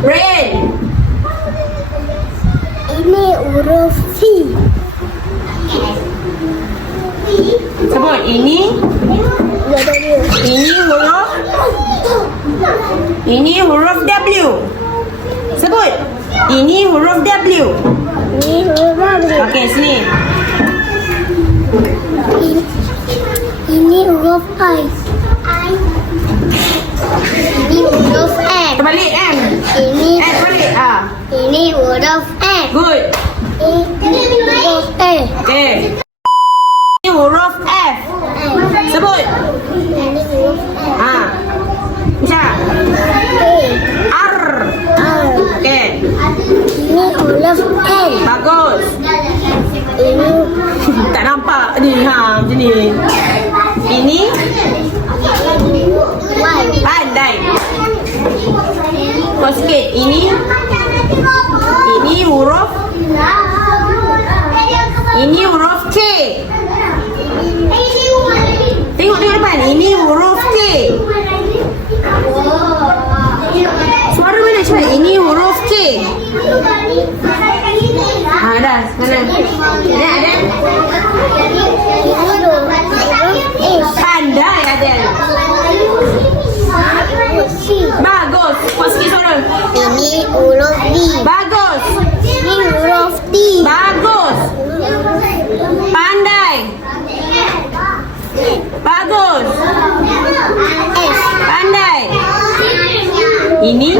Brain. Ini huruf V. Sebut. Ini huruf. Ini huruf W. Sebut. Ini huruf W. Ini huruf W. Okey, sini. Ini huruf I. Ini huruf M. Terbalik M. Ini Terbalik. Ah. ini huruf M. Good. Ini huruf E. Okey. Ini huruf F. Sebut. Ini huruf Ah. Baca. E. R. R. Okey. Ini huruf N. Bagus. Ini Tak nampak ni. Ha, macam ni. Ini Y. pandai. Kau sikit. Ini huruf. Ini huruf K. Tengok depan. Ini huruf K. Suara mana cepat? Ini huruf K. Ha, dah. Mana? Ada. Ini huruf E. Pandai ada. C. Bagus. Kau sikit suara. Ini huruf D. Bagus. Ini huruf T. Bagus. Pandai. Bagus. S. Pandai. Ini